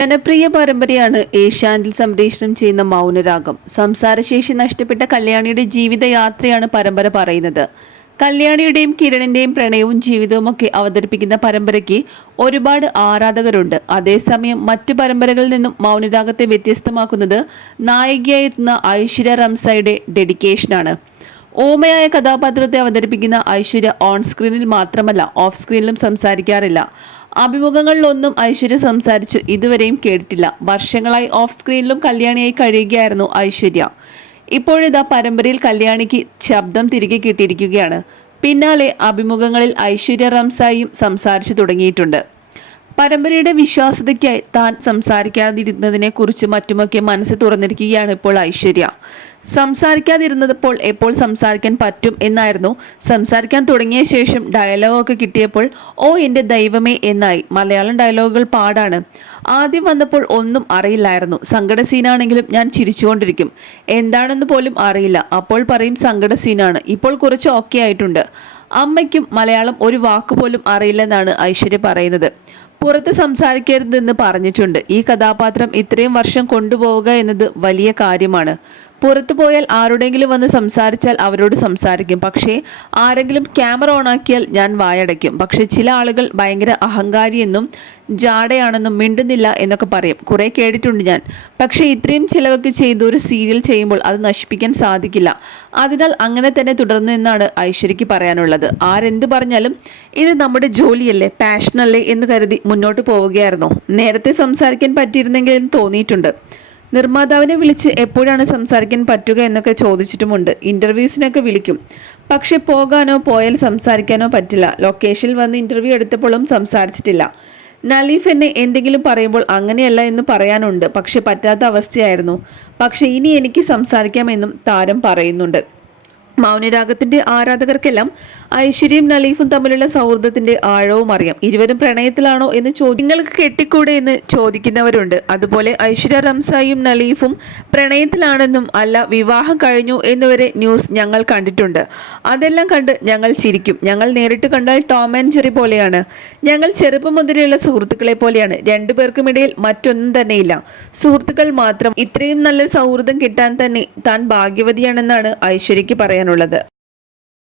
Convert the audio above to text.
ജനപ്രിയ പരമ്പരയാണ് ഏഷ്യാനിൽ സംപ്രേഷണം ചെയ്യുന്ന മൗനരാഗം. സംസാരശേഷി നഷ്ടപ്പെട്ട കല്യാണിയുടെ ജീവിതയാത്രയാണ് പരമ്പര പറയുന്നത്. കല്യാണിയുടെയും കിരണിന്റെയും പ്രണയവും ജീവിതവും ഒക്കെ അവതരിപ്പിക്കുന്ന പരമ്പരയ്ക്ക് ഒരുപാട് ആരാധകരുണ്ട്. അതേസമയം മറ്റു പരമ്പരകളിൽ നിന്നും മൗനരാഗത്തെ വ്യത്യസ്തമാക്കുന്നത് നായികയായി എത്തുന്ന ഐശ്വര്യ റംസായുടെ ഡെഡിക്കേഷനാണ്. ഓമയായ കഥാപാത്രത്തെ അവതരിപ്പിക്കുന്ന ഐശ്വര്യ ഓൺ സ്ക്രീനിൽ മാത്രമല്ല ഓഫ് സ്ക്രീനിലും സംസാരിക്കാറില്ല. അഭിമുഖങ്ങളിലൊന്നും ഐശ്വര്യ സംസാരിച്ചു ഇതുവരെയും കേട്ടിട്ടില്ല. വർഷങ്ങളായി ഓഫ് സ്ക്രീനിലും കല്യാണിയായി കഴിയുകയായിരുന്നു ഐശ്വര്യ. ഇപ്പോഴിതാ പരമ്പരയിൽ കല്യാണിക്ക് ശബ്ദം തിരികെ കിട്ടിയിരിക്കുകയാണ്. പിന്നാലെ അഭിമുഖങ്ങളിൽ ഐശ്വര്യ റംസായും സംസാരിച്ചു തുടങ്ങിയിട്ടുണ്ട്. പരമ്പരയുടെ വിശ്വാസ്യതയ്ക്കായി താൻ സംസാരിക്കാതിരുന്നതിനെ കുറിച്ച് മറ്റുമൊക്കെ മനസ്സ് തുറന്നിരിക്കുകയാണ് ഇപ്പോൾ ഐശ്വര്യ. സംസാരിക്കാതിരുന്നപ്പോൾ എപ്പോൾ സംസാരിക്കാൻ പറ്റും എന്നായിരുന്നു. സംസാരിക്കാൻ തുടങ്ങിയ ശേഷം ഡയലോഗൊക്കെ കിട്ടിയപ്പോൾ ഓ എന്റെ ദൈവമേ എന്നായി. മലയാളം ഡയലോഗുകൾ പാടാണ്. ആദ്യം വന്നപ്പോൾ ഒന്നും അറിയില്ലായിരുന്നു. സങ്കട സീനാണെങ്കിലും ഞാൻ ചിരിച്ചുകൊണ്ടിരിക്കും. എന്താണെന്ന് പോലും അറിയില്ല. അപ്പോൾ പറയും സങ്കട സീനാണ്. ഇപ്പോൾ കുറച്ച് ഓക്കെ ആയിട്ടുണ്ട്. അമ്മയ്ക്കും മലയാളം ഒരു വാക്ക് പോലും അറിയില്ലെന്നാണ് ഐശ്വര്യ പറയുന്നത്. പുറത്ത് സംസാരിക്കരുതെന്ന് പറഞ്ഞിട്ടുണ്ട്. ഈ കഥാപാത്രം ഇത്രയും വർഷം കൊണ്ടുപോവുക എന്നത് വലിയ കാര്യമാണ്. പുറത്തു പോയാൽ ആരുടെങ്കിലും വന്ന് സംസാരിച്ചാൽ അവരോട് സംസാരിക്കും. പക്ഷേ ആരെങ്കിലും ക്യാമറ ഓണാക്കിയാൽ ഞാൻ വായടയ്ക്കും. പക്ഷേ ചില ആളുകൾ ഭയങ്കര അഹങ്കാരിയെന്നും ജാടയാണെന്നും മിണ്ടുന്നില്ല എന്നൊക്കെ പറയും. കുറെ കേട്ടിട്ടുണ്ട് ഞാൻ. പക്ഷേ ഇത്രയും ചിലവൊക്കെ ചെയ്ത് ഒരു സീരിയൽ ചെയ്യുമ്പോൾ അത് നശിപ്പിക്കാൻ സാധിക്കില്ല. അതിനാൽ അങ്ങനെ തന്നെ തുടർന്നു എന്നാണ് ഐശ്വര്യയ്ക്ക് പറയാനുള്ളത്. ആരെന്ത് പറഞ്ഞാലും ഇത് നമ്മുടെ ജോലിയല്ലേ പാഷനല്ലേ എന്ന് കരുതി മുന്നോട്ട് പോവുകയായിരുന്നു. നേരത്തെ സംസാരിക്കാൻ പറ്റിയിരുന്നെങ്കിൽ എന്ന് തോന്നിയിട്ടുണ്ട്. നിർമ്മാതാവിനെ വിളിച്ച് എപ്പോഴാണ് സംസാരിക്കാൻ പറ്റുക എന്നൊക്കെ ചോദിച്ചിട്ടുമുണ്ട്. ഇന്റർവ്യൂസിനൊക്കെ വിളിക്കും. പക്ഷെ പോകാനോ പോയാൽ സംസാരിക്കാനോ പറ്റില്ല. ലൊക്കേഷനിൽ വന്ന് ഇന്റർവ്യൂ എടുത്തപ്പോഴും സംസാരിച്ചിട്ടില്ല. നലീഫ് എന്നെ എന്തെങ്കിലും പറയുമ്പോൾ അങ്ങനെയല്ല എന്ന് പറയാനുണ്ട്. പക്ഷെ പറ്റാത്ത അവസ്ഥയായിരുന്നു. പക്ഷെ ഇനി എനിക്ക് സംസാരിക്കാമെന്നും താരം പറയുന്നുണ്ട്. മൗനരാഗത്തിന്റെ ആരാധകർക്കെല്ലാം ഐശ്വര്യയും നലീഫും തമ്മിലുള്ള സൗഹൃദത്തിന്റെ ആഴവും അറിയാം. ഇരുവരും പ്രണയത്തിലാണോ എന്ന് ചോദ്യങ്ങൾക്ക് കെട്ടിക്കൂടെ എന്ന് ചോദിക്കുന്നവരുണ്ട്. അതുപോലെ ഐശ്വര്യ റംസായും നലീഫും പ്രണയത്തിലാണെന്നും അല്ല വിവാഹം കഴിഞ്ഞു എന്നുവരെ ന്യൂസ് ഞങ്ങൾ കണ്ടിട്ടുണ്ട്. അതെല്ലാം കണ്ട് ഞങ്ങൾ ചിരിക്കും. ഞങ്ങൾ നേരിട്ട് കണ്ടാൽ ടോം ആൻഡ് ജെറി പോലെയാണ്. ഞങ്ങൾ ചെറുപ്പം മുതലെയുള്ള സുഹൃത്തുക്കളെ പോലെയാണ്. രണ്ടുപേർക്കുമിടയിൽ മറ്റൊന്നും തന്നെയില്ല. സുഹൃത്തുക്കൾ മാത്രം. ഇത്രയും നല്ലൊരു സൗഹൃദം കിട്ടാൻ തന്നെ താൻ ഭാഗ്യവതിയാണെന്നാണ് ഐശ്വര്യയ്ക്ക് പറയാനുള്ളത്.